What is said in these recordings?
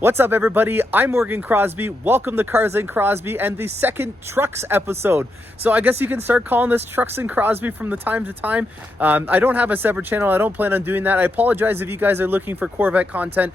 What's up, everybody? I'm Morgan Crosby. Welcome to Cars and Crosby and the second Trucks episode. So I guess you can start calling this Trucks and Crosby from the time to time. I don't have a separate channel. I don't plan on doing that. I apologize if you guys are looking for Corvette content.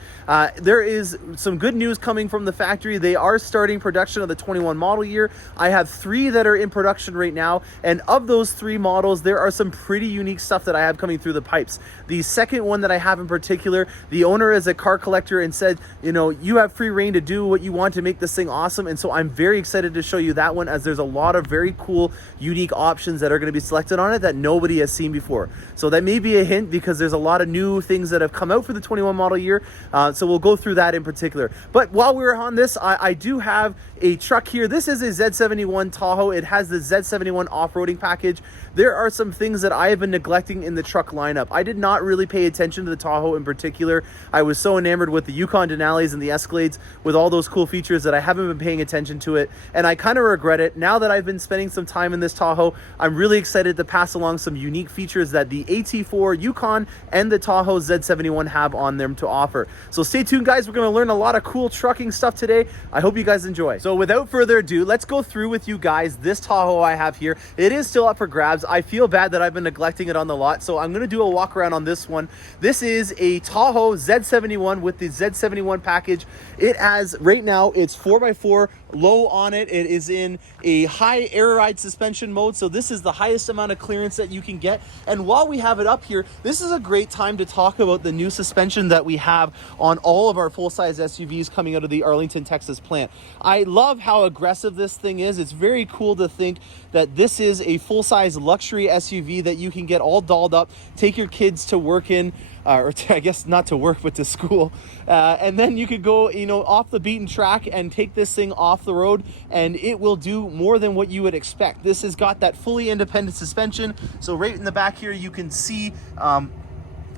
There is some good news coming from the factory. They are starting production of the 21 model year. I have 3 that are in production right now. And of those 3 models, there are some pretty unique stuff that I have coming through the pipes. The second one that I have in particular, the owner is a car collector and said, you know, you have free reign to do what you want to make this thing awesome. And so I'm very excited to show you that one, as there's a lot of very cool, unique options that are going to be selected on it that nobody has seen before. So that may be a hint, because there's a lot of new things that have come out for the 21 model year. So we'll go through that in particular. But while we're on this, I do have a truck here. This is a Z71 Tahoe. It has the Z71 off-roading package. There are some things that I have been neglecting in the truck lineup. I did not really pay attention to the Tahoe in particular. I was so enamored with the Yukon Denalis and the Escalades with all those cool features that I haven't been paying attention to it. And I kind of regret it. Now that I've been spending some time in this Tahoe, I'm really excited to pass along some unique features that the AT4 Yukon and the Tahoe Z71 have on them to offer. So stay tuned, guys. We're going to learn a lot of cool trucking stuff today. I hope you guys enjoy. So without further ado, let's go through with you guys this Tahoe I have here. It is still up for grabs. I feel bad that I've been neglecting it on the lot, so I'm going to do a walk around on this one. This is a Tahoe Z71 with the Z71 package. It has, right now, it's 4x4 low on it. It is in a high air ride suspension mode, so this is the highest amount of clearance that you can get. And while we have it up here, this is a great time to talk about the new suspension that we have on all of our full-size SUVs coming out of the Arlington, Texas plant. I love how aggressive this thing is. It's very cool to think that this is a full-size luxury SUV that you can get all dolled up, take your kids to work in, I guess not to work, but to school. And then you could go, you know, off the beaten track and take this thing off the road, and it will do more than what you would expect. This has got that fully independent suspension. So right in the back here, you can see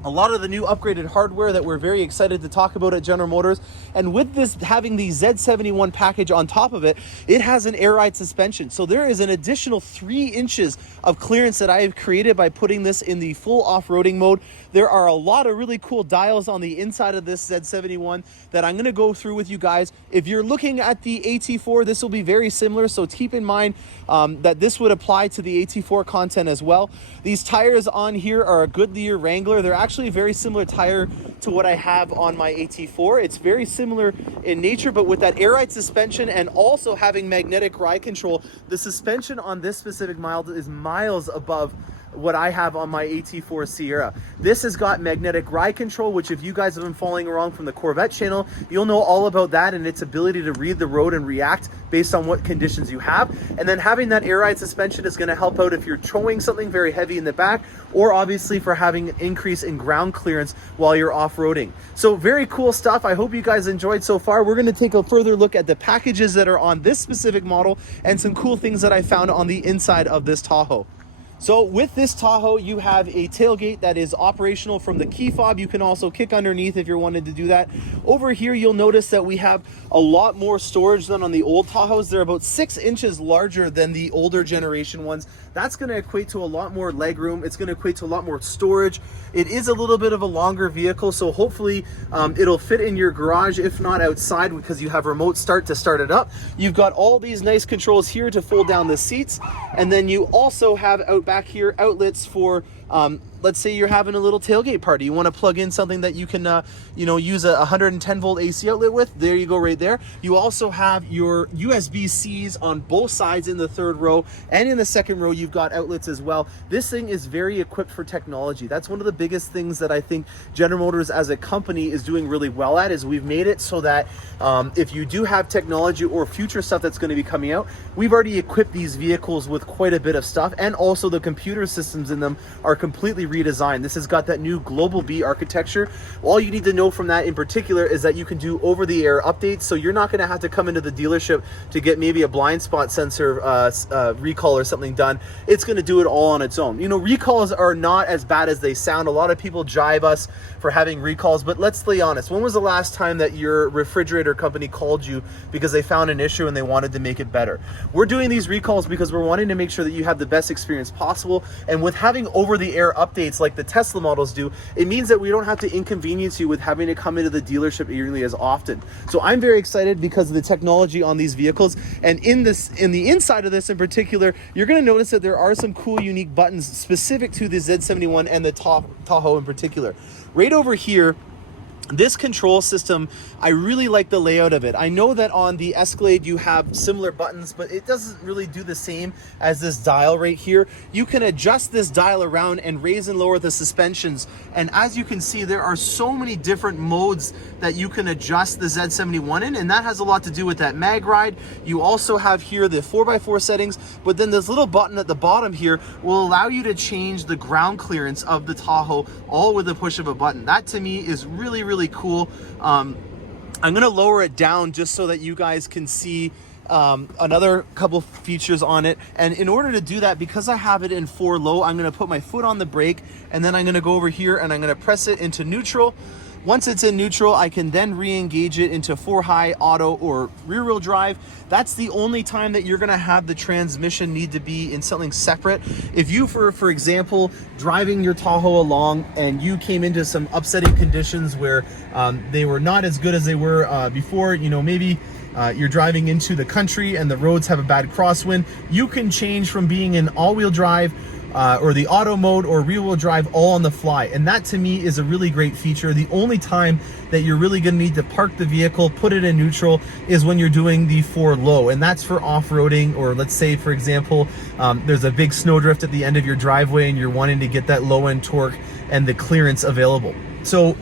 a lot of the new upgraded hardware that we're very excited to talk about at General Motors. And with this having the Z71 package on top of it, it has an air ride suspension. So there is an additional 3 inches of clearance that I have created by putting this in the full off-roading mode. There are a lot of really cool dials on the inside of this Z71 that I'm going to go through with you guys. If you're looking at the AT4, this will be very similar. So keep in mind that this would apply to the AT4 content as well. These tires on here are a Goodyear Wrangler. They're actually a very similar tire to what I have on my AT4. It's very similar in nature, but with that air ride suspension and also having magnetic ride control, the suspension on this specific model is miles above what I have on my AT4 Sierra. This has got magnetic ride control, which if you guys have been following along from the Corvette channel, you'll know all about that and its ability to read the road and react based on what conditions you have. And then having that air ride suspension is going to help out if you're towing something very heavy in the back, or obviously for having an increase in ground clearance while you're off-roading. So very cool stuff. I hope you guys enjoyed so far. We're going to take a further look at the packages that are on this specific model and some cool things that I found on the inside of this Tahoe. So with this Tahoe, you have a tailgate that is operational from the key fob. You can also kick underneath if you're wanting to do that. Over here, you'll notice that we have a lot more storage than on the old Tahoes. They're about 6 inches larger than the older generation ones. That's going to equate to a lot more leg room. It's going to equate to a lot more storage. It is a little bit of a longer vehicle, so hopefully it'll fit in your garage, if not outside, because you have remote start to start it up. You've got all these nice controls here to fold down the seats, and then you also have out back here outlets for let's say you're having a little tailgate party. You want to plug in something that you can use a 110 volt AC outlet with. There you go, right there. You also have your USB-Cs on both sides in the 3rd row, and in the 2nd row you've got outlets as well. This thing is very equipped for technology. That's one of the biggest things that I think General Motors as a company is doing really well at, is we've made it so that if you do have technology or future stuff that's going to be coming out, we've already equipped these vehicles with quite a bit of stuff, and also the computer systems in them are completely redesigned. This has got that new Global B architecture. All you need to know from that in particular is that you can do over-the-air updates, so you're not going to have to come into the dealership to get maybe a blind spot sensor recall or something done. It's going to do it all on its own. You know, recalls are not as bad as they sound. A lot of people jibe us for having recalls, but let's be honest. When was the last time that your refrigerator company called you because they found an issue and they wanted to make it better? We're doing these recalls because we're wanting to make sure that you have the best experience possible, and with having over the over-the-air updates like the Tesla models do, it means that we don't have to inconvenience you with having to come into the dealership nearly as often. So I'm very excited because of the technology on these vehicles. And in the inside of this in particular, you're going to notice that there are some cool, unique buttons specific to the Z71 and the Tahoe in particular. Right over here, this control system, I really like the layout of it. I know that on the Escalade you have similar buttons, but it doesn't really do the same as this dial right here. You can adjust this dial around and raise and lower the suspensions. And as you can see, there are so many different modes that you can adjust the Z71 in, and that has a lot to do with that mag ride. You also have here the 4x4 settings, but then this little button at the bottom here will allow you to change the ground clearance of the Tahoe all with the push of a button. That to me is really, really cool. I'm gonna lower it down just so that you guys can see another couple features on it. And in order to do that, because I have it in 4 low, I'm gonna put my foot on the brake, and then I'm gonna go over here and I'm gonna press it into neutral. Once it's in neutral, I can then re-engage it into 4 high, auto, or rear wheel drive. That's the only time that you're gonna have the transmission need to be in something separate. If you, for example, driving your Tahoe along and you came into some upsetting conditions where they were not as good as they were before, you know, maybe you're driving into the country and the roads have a bad crosswind, you can change from being in all-wheel drive or the auto mode or rear-wheel drive all on the fly. And that to me is a really great feature. The only time that you're really gonna need to park the vehicle, put it in neutral, is when you're doing the 4 low. And that's for off-roading, or let's say, for example, there's a big snowdrift at the end of your driveway and you're wanting to get that low-end torque and the clearance available. So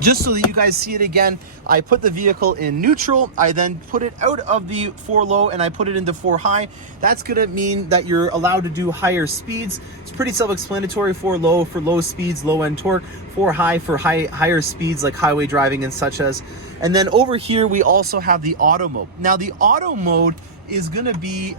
just so that you guys see it again, I put the vehicle in neutral. I then put it out of the 4 low and I put it into 4 high. That's gonna mean that you're allowed to do higher speeds. It's pretty self-explanatory. 4 low for low speeds, low end torque. 4 high for higher speeds like highway driving and such as. And then over here, we also have the auto mode. Now the auto mode is going to be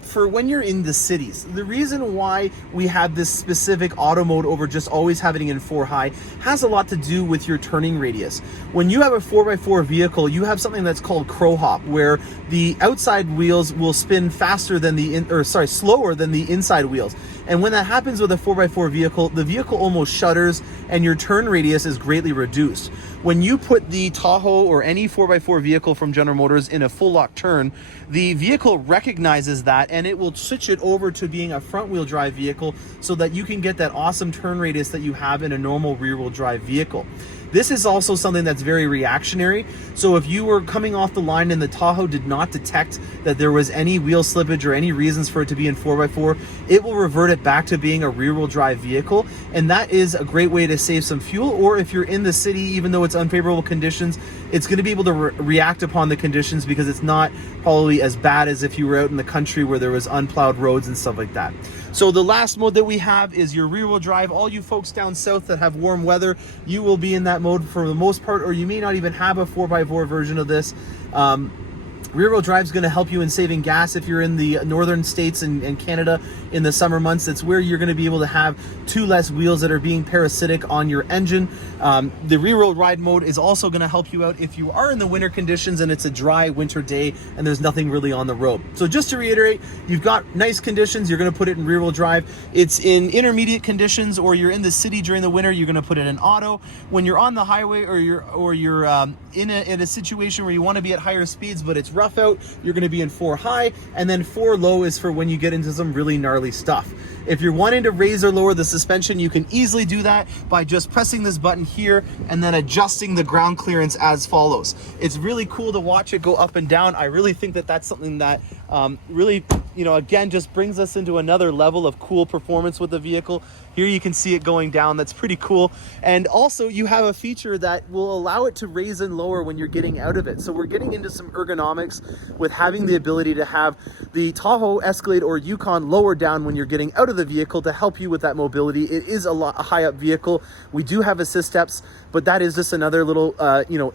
for when you're in the cities. The reason why we have this specific auto mode over just always having it in 4 high has a lot to do with your turning radius. When you have a 4x4 vehicle, you have something that's called crow hop, where the outside wheels will spin faster than slower than the inside wheels. And when that happens with a 4x4 vehicle, the vehicle almost shudders and your turn radius is greatly reduced. When you put the Tahoe or any 4x4 vehicle from General Motors in a full lock turn, the vehicle recognizes that and it will switch it over to being a front wheel drive vehicle so that you can get that awesome turn radius that you have in a normal rear wheel drive vehicle. This is also something that's very reactionary. So if you were coming off the line and the Tahoe did not detect that there was any wheel slippage or any reasons for it to be in 4x4, it will revert it back to being a rear wheel drive vehicle. And that is a great way to save some fuel. Or if you're in the city, even though it's unfavorable conditions, it's going to be able to react upon the conditions because it's not probably as bad as if you were out in the country where there was unplowed roads and stuff like that. So the last mode that we have is your rear wheel drive. All you folks down south that have warm weather, you will be in that mode for the most part, or you may not even have a 4x4 version of this. Rear wheel drive is going to help you in saving gas if you're in the northern states and Canada in the summer months. It's where you're going to be able to have 2 less wheels that are being parasitic on your engine. The rear wheel ride mode is also going to help you out if you are in the winter conditions and it's a dry winter day and there's nothing really on the road. So just to reiterate, you've got nice conditions, you're going to put it in rear wheel drive. It's in intermediate conditions, or you're in the city during the winter, you're going to put it in auto. When you're on the highway or you're in a situation where you want to be at higher speeds but it's rough out, you're going to be in 4 high, and then 4 low is for when you get into some really gnarly stuff. If you're wanting to raise or lower the suspension, you can easily do that by just pressing this button here and then adjusting the ground clearance as follows. It's really cool to watch it go up and down. I really think that that's something that really, again, just brings us into another level of cool performance with the vehicle. Here you can see it going down. That's pretty cool. And also you have a feature that will allow it to raise and lower when you're getting out of it. So we're getting into some ergonomics with having the ability to have the Tahoe, Escalade, or Yukon lower down when you're getting out of the vehicle to help you with that mobility. It is a high up vehicle. We do have assist steps, but that is just another little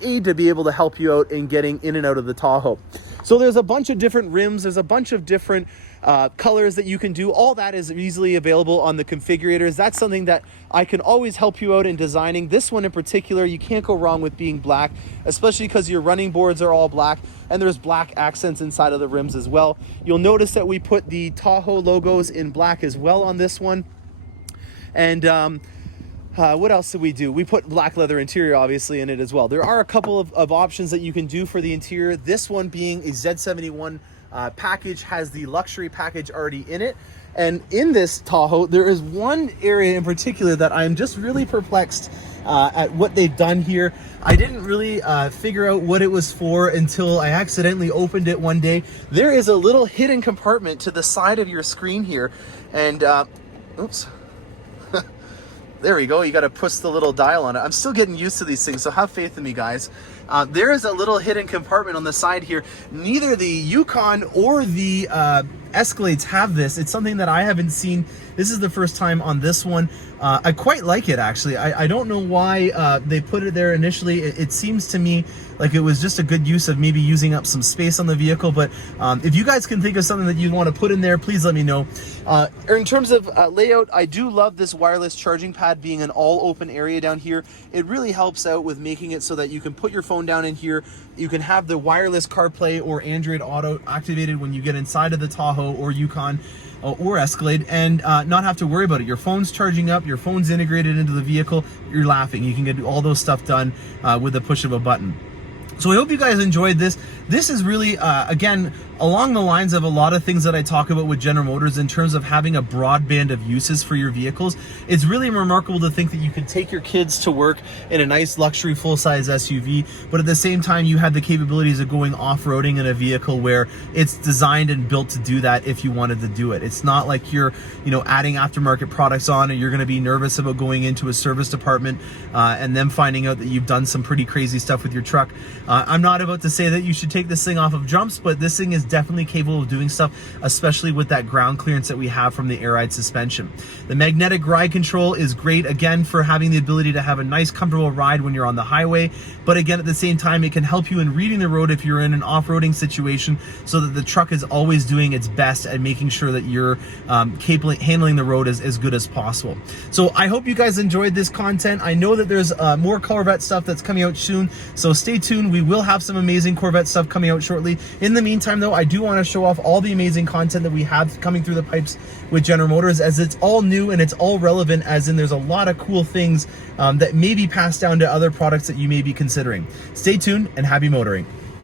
aid to be able to help you out in getting in and out of the Tahoe. So there's a bunch of different rims. There's a bunch of different colors that you can do. All that is easily available on the configurators. That's something that I can always help you out in designing. This one in particular, you can't go wrong with being black, especially because your running boards are all black and there's black accents inside of the rims as well. You'll notice that we put the Tahoe logos in black as well on this one. And what else did we do? We put black leather interior obviously in it as well. There are a couple of options that you can do for the interior. This one being a Z71 package, has the luxury package already in it. And in this Tahoe, there is one area in particular that I'm just really perplexed at what they've done here. I didn't really figure out what it was for until I accidentally opened it one day. There is a little hidden compartment to the side of your screen here, and oops. There we go. You got to push the little dial on it. I'm still getting used to these things, so have faith in me, guys. There is a little hidden compartment on the side here. Neither the Yukon or the Escalades have this. It's something that I haven't seen. This is the first time on this one. I quite like it, actually. I don't know why they put it there initially. It seems to me like it was just a good use of maybe using up some space on the vehicle. But if you guys can think of something that you want to put in there, please let me know. In terms of layout, I do love this wireless charging pad being an all open area down here. It really helps out with making it so that you can put your phone down in here. You can have the wireless CarPlay or Android Auto activated when you get inside of the Tahoe or Yukon or Escalade, and not have to worry about it. Your phone's charging up, your phone's integrated into the vehicle, you're laughing. You can get all those stuff done with the push of a button. So I hope you guys enjoyed this. This is really, again, along the lines of a lot of things that I talk about with General Motors in terms of having a broad band of uses for your vehicles. It's really remarkable to think that you can take your kids to work in a nice luxury full-size SUV, but at the same time you have the capabilities of going off-roading in a vehicle where it's designed and built to do that if you wanted to do it. It's not like you're, adding aftermarket products on and you're going to be nervous about going into a service department and then finding out that you've done some pretty crazy stuff with your truck. I'm not about to say that you should take this thing off of jumps, but this thing is definitely capable of doing stuff, especially with that ground clearance that we have from the air ride suspension. The magnetic ride control is great, again, for having the ability to have a nice, comfortable ride when you're on the highway. But again, at the same time, it can help you in reading the road if you're in an off-roading situation, so that the truck is always doing its best at making sure that you're capable of handling the road as good as possible. So I hope you guys enjoyed this content. I know that there's more Corvette stuff that's coming out soon, so stay tuned. We will have some amazing Corvette stuff coming out shortly. In the meantime, though, I do want to show off all the amazing content that we have coming through the pipes with General Motors, as it's all new and it's all relevant, as in there's a lot of cool things that may be passed down to other products that you may be considering. Stay tuned and happy motoring.